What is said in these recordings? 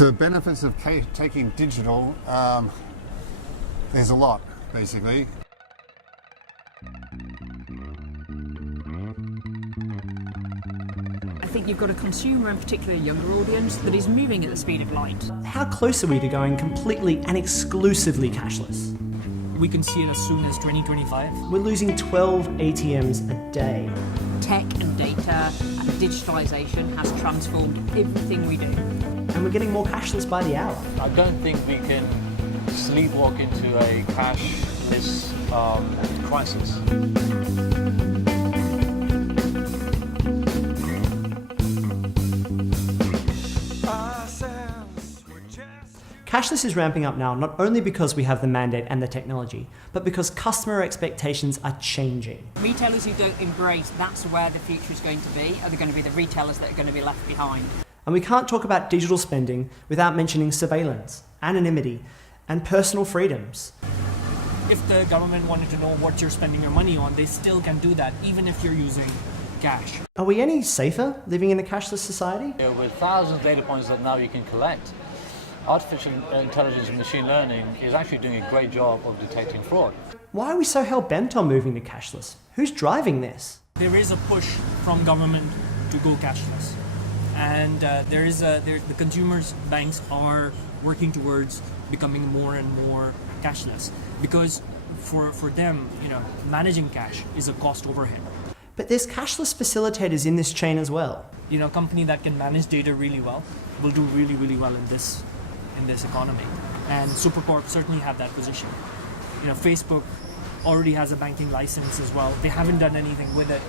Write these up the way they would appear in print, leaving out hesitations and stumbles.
The benefits of taking digital, there's a lot, basically. I think you've got a consumer, in particular a younger audience, that is moving at the speed of light. How close are we to going completely and exclusively cashless? We can see it as soon as 2025. We're losing 12 ATMs a day. Tech and data and digitalisation has transformed everything we do. And we're getting more cashless by the hour. I don't think we can sleepwalk into a cashless crisis. Cashless is ramping up now not only because we have the mandate and the technology, but because customer expectations are changing. Retailers who don't embrace that's where the future is going to be are going to be the retailers that are going to be left behind. And we can't talk about digital spending without mentioning surveillance, anonymity, and personal freedoms. If the government wanted to know what you're spending your money on, they still can do that, even if you're using cash. Are we any safer living in a cashless society? With thousands of data points that now you can collect, artificial intelligence and machine learning is actually doing a great job of detecting fraud. Why are we so hell-bent on moving to cashless? Who's driving this? There is a push from government to go cashless. And the consumers' banks are working towards becoming more and more cashless, because for them, managing cash is a cost overhead. But there's cashless facilitators in this chain as well. A company that can manage data really well will do really, really well in this economy. And Supercorp certainly have that position. Facebook already has a banking license as well. They haven't done anything with it.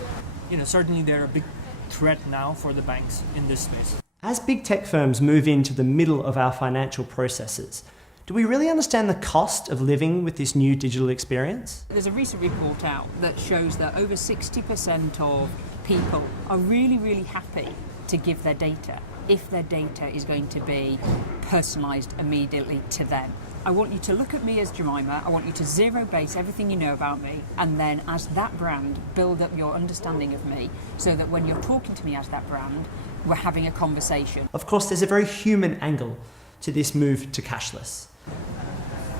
Certainly they're a big threat now for the banks in this space. As big tech firms move into the middle of our financial processes, do we really understand the cost of living with this new digital experience? There's a recent report out that shows that over 60% of people are really, really happy to give their data if their data is going to be personalised immediately to them. I want you to look at me as Jemima, I want you to zero base everything you know about me, and then as that brand, build up your understanding of me so that when you're talking to me as that brand, we're having a conversation. Of course, there's a very human angle to this move to cashless.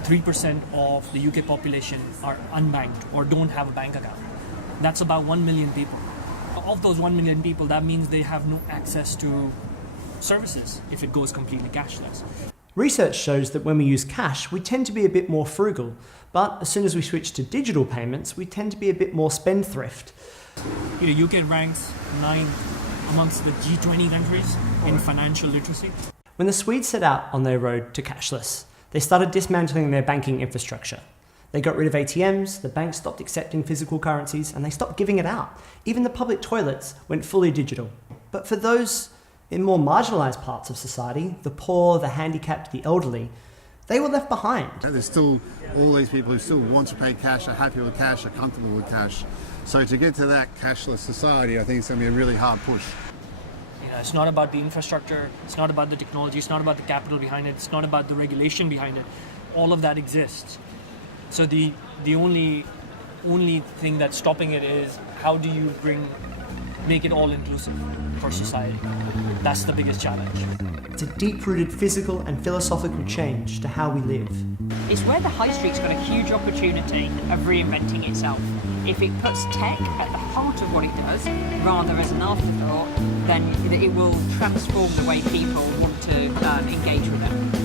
3% of the UK population are unbanked or don't have a bank account. That's about 1 million people. Of those 1 million people, that means they have no access to services if it goes completely cashless. Research shows that when we use cash, we tend to be a bit more frugal, but as soon as we switch to digital payments, we tend to be a bit more spendthrift. UK ranks 9th amongst the G20 countries in financial literacy. When the Swedes set out on their road to cashless, they started dismantling their banking infrastructure. They got rid of ATMs, the banks stopped accepting physical currencies, and they stopped giving it out. Even the public toilets went fully digital. But for those in more marginalised parts of society, the poor, the handicapped, the elderly, they were left behind. There's still all these people who still want to pay cash, are happy with cash, are comfortable with cash. So to get to that cashless society, I think it's going to be a really hard push. It's not about the infrastructure, it's not about the technology, it's not about the capital behind it, it's not about the regulation behind it. All of that exists. So the only thing that's stopping it is how do you make it all inclusive for society. That's the biggest challenge. It's a deep-rooted physical and philosophical change to how we live. It's where the high street's got a huge opportunity of reinventing itself. If it puts tech at the heart of what it does, rather as an afterthought, then it will transform the way people want to engage with it.